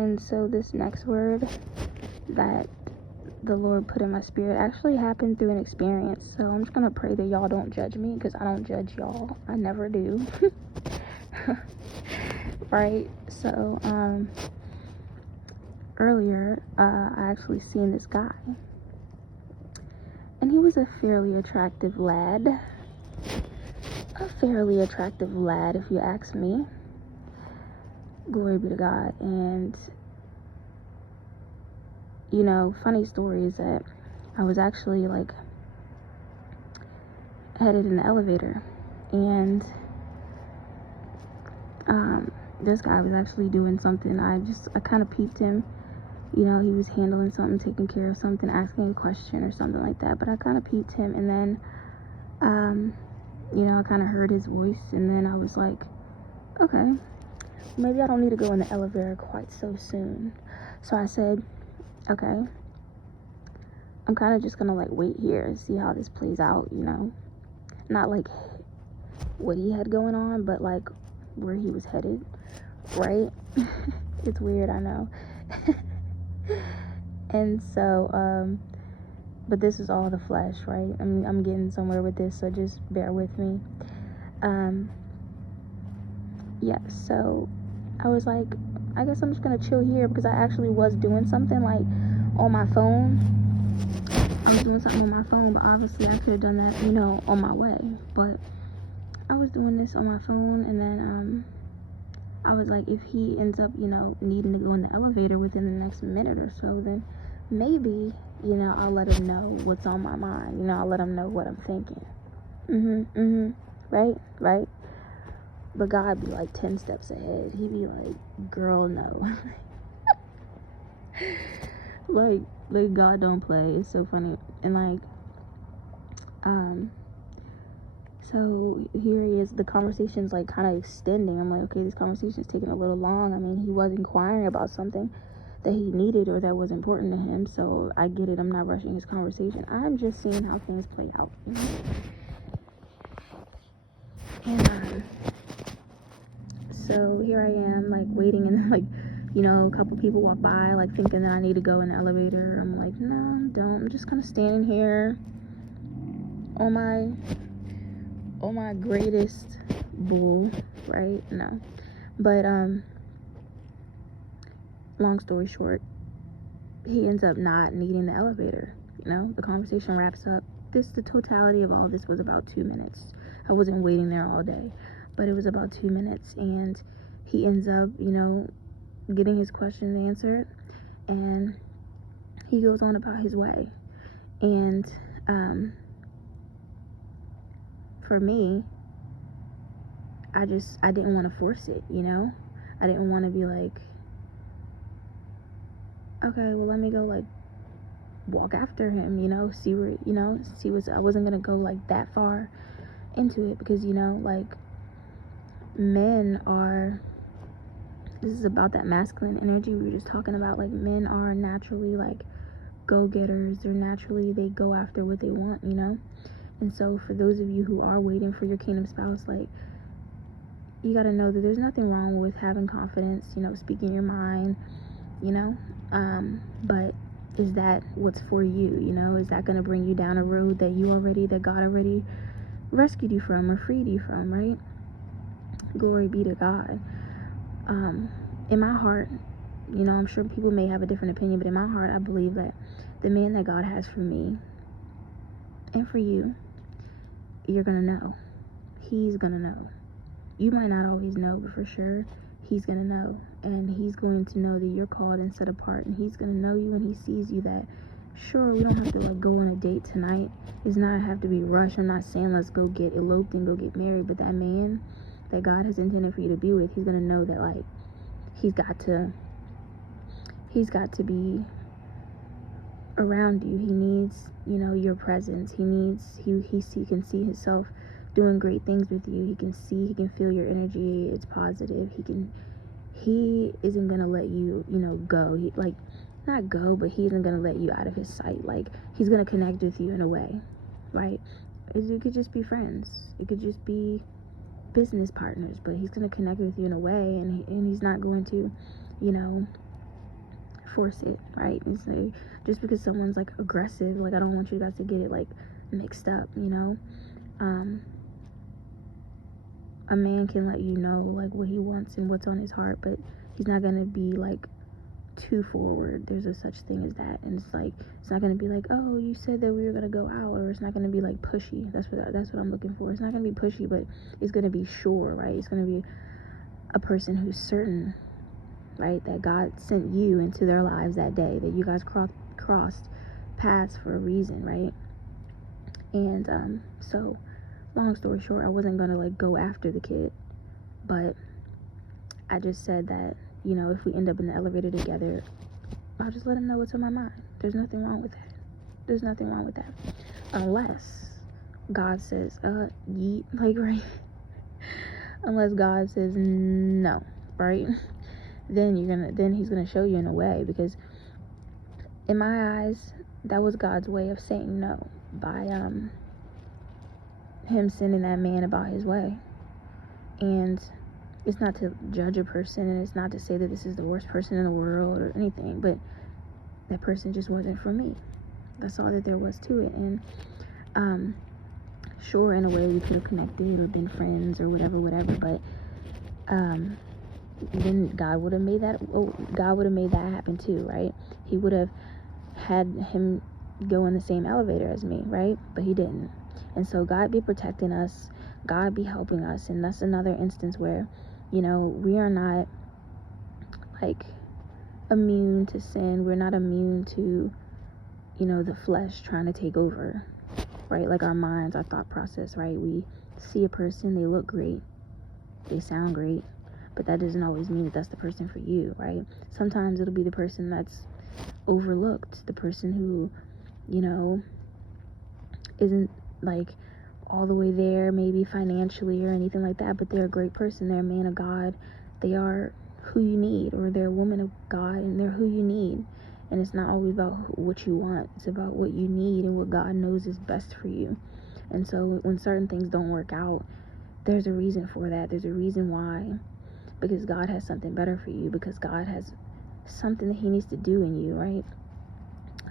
And so this next word that the Lord put in my spirit actually happened through an experience. So I'm just gonna pray that y'all don't judge me, because I don't judge y'all. I never do. Right? So earlier I actually seen this guy, and he was a fairly attractive lad, if you ask me. Glory be to God. And you know, funny story is that I was actually like headed in the elevator, and this guy was actually doing something. I kind of peeped him. You know, he was handling something, taking care of something, asking a question or something like that. But I kind of peeped him, and then, you know, I kind of heard his voice, and then I was like, okay, maybe I don't need to go in the elevator quite so soon. So I said, okay, I'm kind of just gonna like wait here and see how this plays out, you know, not like what he had going on, but like where he was headed, right? It's weird, I know. And so but this is all the flesh, right? I'm getting somewhere with this, so just bear with me. Yeah, so I was like, I guess I'm just gonna chill here, because I actually was doing something like on my phone. I was doing something on my phone, but obviously I could have done that, you know, on my way. But I was doing this on my phone, and then I was like, if he ends up, you know, needing to go in the elevator within the next minute or so, then maybe, you know, I'll let him know what's on my mind. You know, I'll let him know what I'm thinking. Right? But God be like 10 steps ahead. He be like, girl, no. like God don't play. It's so funny. And like, so here he is. The conversation's like kind of extending. I'm like, okay, this conversation's taking a little long. I mean, he was inquiring about something that he needed or that was important to him. So I get it. I'm not rushing his conversation. I'm just seeing how things play out. You know? And so here I am, like waiting, and like, you know, a couple people walk by, like thinking that I need to go in the elevator. I'm like, no, don't. I'm just kind of standing here on my greatest bull, right? No, but long story short, he ends up not needing the elevator. You know, the conversation wraps up. The totality of all this was about 2 minutes. I wasn't waiting there all day, but it was about 2 minutes, and he ends up, you know, getting his questions answered, and he goes on about his way. And for me, I didn't want to force it, you know. I didn't want to be like, okay, well, let me go like walk after him, you know, see where, you know, see what. I wasn't gonna go like that far into it, because, you know, like, this is about that masculine energy we were just talking about. Like, men are naturally like go-getters. They go after what they want, you know. And so for those of you who are waiting for your kingdom spouse, like, you got to know that there's nothing wrong with having confidence, you know, speaking your mind, you know. But is that what's for you? You know, is that going to bring you down a road that God already rescued you from or freed you from, right? Glory be to God. In my heart, you know, I'm sure people may have a different opinion, but in my heart, I believe that the man that God has for me and for you, you're gonna know. He's gonna know. You might not always know, but for sure, he's gonna know. And he's going to know that you're called and set apart. And he's gonna know you when he sees you, that, sure, we don't have to like go on a date tonight. It's not have to be rushed. I'm not saying let's go get eloped and go get married, but that man that God has intended for you to be with, he's gonna know that, like, he's got to be around you. He needs, you know, your presence. He can see himself doing great things with you. He can feel your energy. It's positive. He isn't gonna let you, you know, go. Not go, but he isn't gonna let you out of his sight. Like, he's gonna connect with you in a way, right? It could just be friends. It could just be business partners, but he's going to connect with you in a way, and he's not going to, you know, force it, right? And so just because someone's like aggressive, like, I don't want you guys to get it like mixed up, you know. A man can let you know like what he wants and what's on his heart, but he's not gonna be like too forward. There's a such thing as that. And it's like, it's not gonna be like, oh, you said that we were gonna go out. Or it's not gonna be like pushy. That's what I'm looking for. It's not gonna be pushy, but it's gonna be sure, right? It's gonna be a person who's certain, right, that God sent you into their lives that day, that you guys crossed paths for a reason, right? And so long story short, I wasn't gonna like go after the kid, but I just said that, you know, if we end up in the elevator together, I'll just let him know what's on my mind. There's nothing wrong with that. There's nothing wrong with that. Unless God says, yeet, like, right? Unless God says no, right? Then he's gonna show you in a way, because in my eyes, that was God's way of saying no, by him sending that man about his way. And it's not to judge a person, and it's not to say that this is the worst person in the world or anything, but that person just wasn't for me. That's all that there was to it. And sure, in a way we could have connected or been friends or whatever, but then God would have made that happen too, right? He would have had him go in the same elevator as me, right? But he didn't. And so God be protecting us, God be helping us. And that's another instance where, you know, we are not like immune to sin. We're not immune to, you know, the flesh trying to take over, right? Like our minds, our thought process, right? We see a person, they look great, they sound great, but that doesn't always mean that that's the person for you, right? Sometimes it'll be the person that's overlooked, the person who, you know, isn't like all the way there, maybe financially or anything like that, but they're a great person, they're a man of God, they are who you need, or they're a woman of God and they're who you need. And it's not always about what you want, it's about what you need and what God knows is best for you. And so when certain things don't work out, there's a reason for that. There's a reason why, because God has something better for you, because God has something that he needs to do in you, right?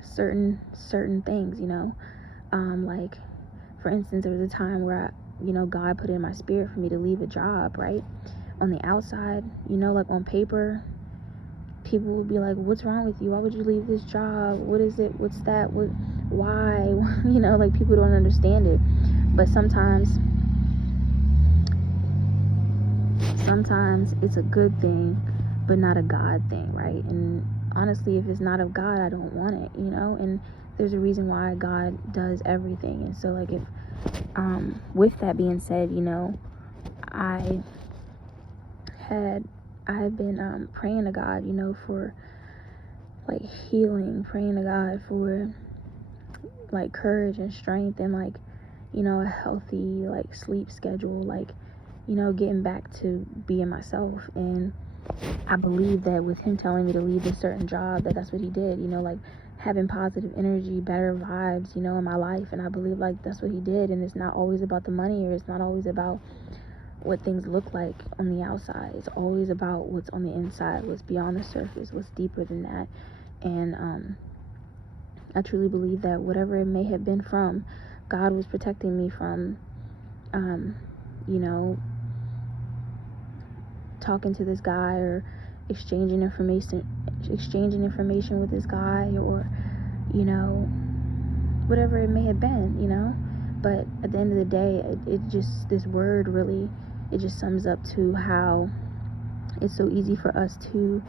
Certain things, you know, like for instance, there was a time where God put it in my spirit for me to leave a job, right? On the outside, you know, like on paper, people would be like, what's wrong with you? Why would you leave this job? What is it? What's that? Why? You know, like people don't understand it. But sometimes it's a good thing, but not a God thing, right? And honestly, if it's not of God, I don't want it, you know? And there's a reason why God does everything. And so like if with that being said, you know, I've been praying to God, you know, for like healing, praying to God for like courage and strength, and like, you know, a healthy like sleep schedule, like, you know, getting back to being myself. And I believe that with him telling me to leave a certain job, that's what he did, you know, like having positive energy, better vibes, you know, in my life. And I believe like that's what he did. And it's not always about the money, or it's not always about what things look like on the outside. It's always about what's on the inside, what's beyond the surface, what's deeper than that. And I truly believe that whatever it may have been from, God was protecting me from, you know, talking to this guy, or exchanging information with this guy, or, you know, whatever it may have been, you know. But at the end of the day, this word really, it just sums up to how it's so easy for us to,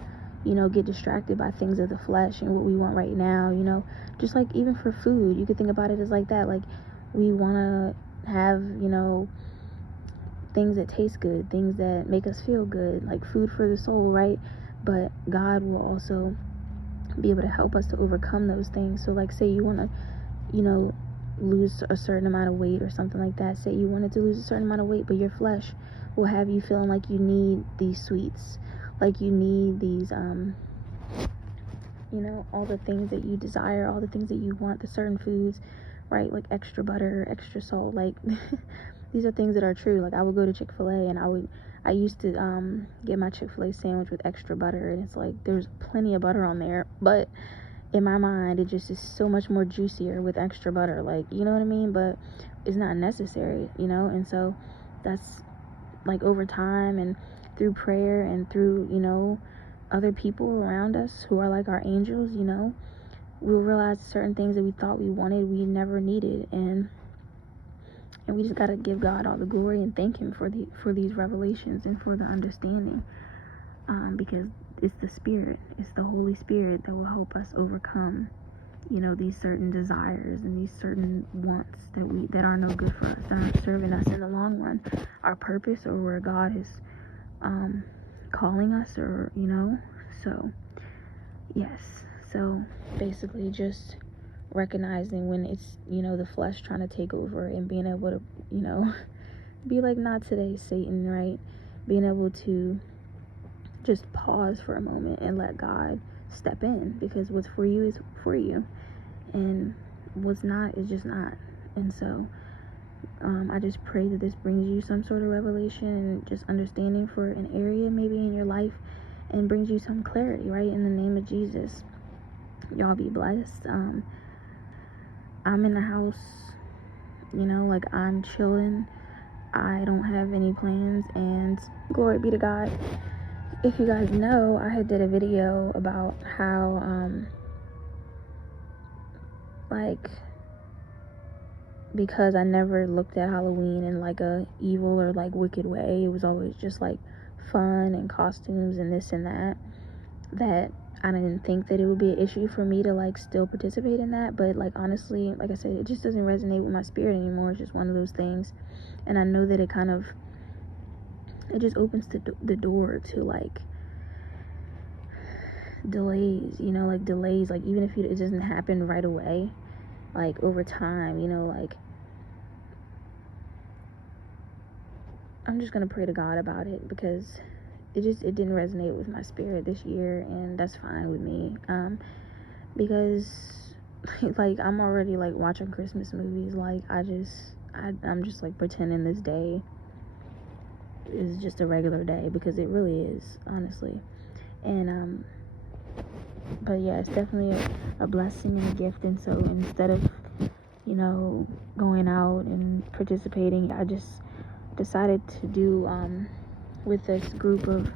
you know, get distracted by things of the flesh and what we want right now, you know. Just like even for food, you could think about it as like that. Like we want to have, you know, things that taste good, things that make us feel good, like food for the soul, right? But God will also be able to help us to overcome those things. So like say you want to, you know, lose a certain amount of weight or something like that. Say you wanted to lose a certain amount of weight, but your flesh will have you feeling like you need these sweets, like you need these you know, all the things that you desire, all the things that you want, the certain foods, right? Like extra butter, extra salt, like these are things that are true. Like, I would go to Chick-fil-A and I used to get my Chick-fil-A sandwich with extra butter, and it's like there's plenty of butter on there, but in my mind it just is so much more juicier with extra butter, like, you know what I mean? But it's not necessary, you know. And so that's like over time and through prayer and through, you know, other people around us who are like our angels, you know, we'll realize certain things that we thought we wanted we never needed. And we just got to give God all the glory and thank him for these revelations and for the understanding, because it's the Spirit, it's the Holy Spirit that will help us overcome, you know, these certain desires and these certain wants that are no good for us, that aren't serving us in the long run, our purpose, or where God is calling us, or, you know. So yes, so basically just recognizing when it's, you know, the flesh trying to take over, and being able to, you know, be like, not today, Satan, right? Being able to just pause for a moment and let God step in, because what's for you is for you, and what's not is just not. And so I just pray that this brings you some sort of revelation and just understanding for an area maybe in your life, and brings you some clarity, right? In the name of Jesus. Y'all be blessed. I'm in the house, you know, like, I'm chilling. I don't have any plans, and glory be to God. If you guys know, I had did a video about how like, because I never looked at Halloween in like a evil or like wicked way, it was always just like fun and costumes and this and that I didn't think that it would be an issue for me to like still participate in that. But like, honestly, like I said, it just doesn't resonate with my spirit anymore. It's just one of those things, and I know that it just opens the door to like delays, you know, like delays, like even if it doesn't happen right away, like over time, you know, like, I'm just gonna pray to God about it, because it didn't resonate with my spirit this year, and that's fine with me, because like, I'm already like watching Christmas movies, like, I'm just like pretending this day is just a regular day, because it really is, honestly. And but yeah, it's definitely a blessing and a gift. And so instead of, you know, going out and participating, I just decided to do, with this group of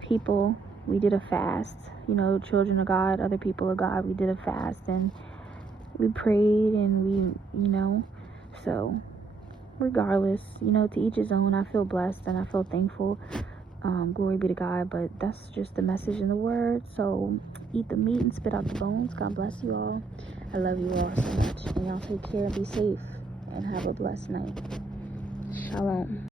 people, we did a fast, you know, children of God, other people of God, we did a fast, and we prayed, and we, you know, so regardless, you know, to each his own. I feel blessed and I feel thankful, glory be to God. But that's just the message in the word. So eat the meat and spit out the bones. God bless you all. I love you all so much, and y'all take care and be safe and have a blessed night. Shalom.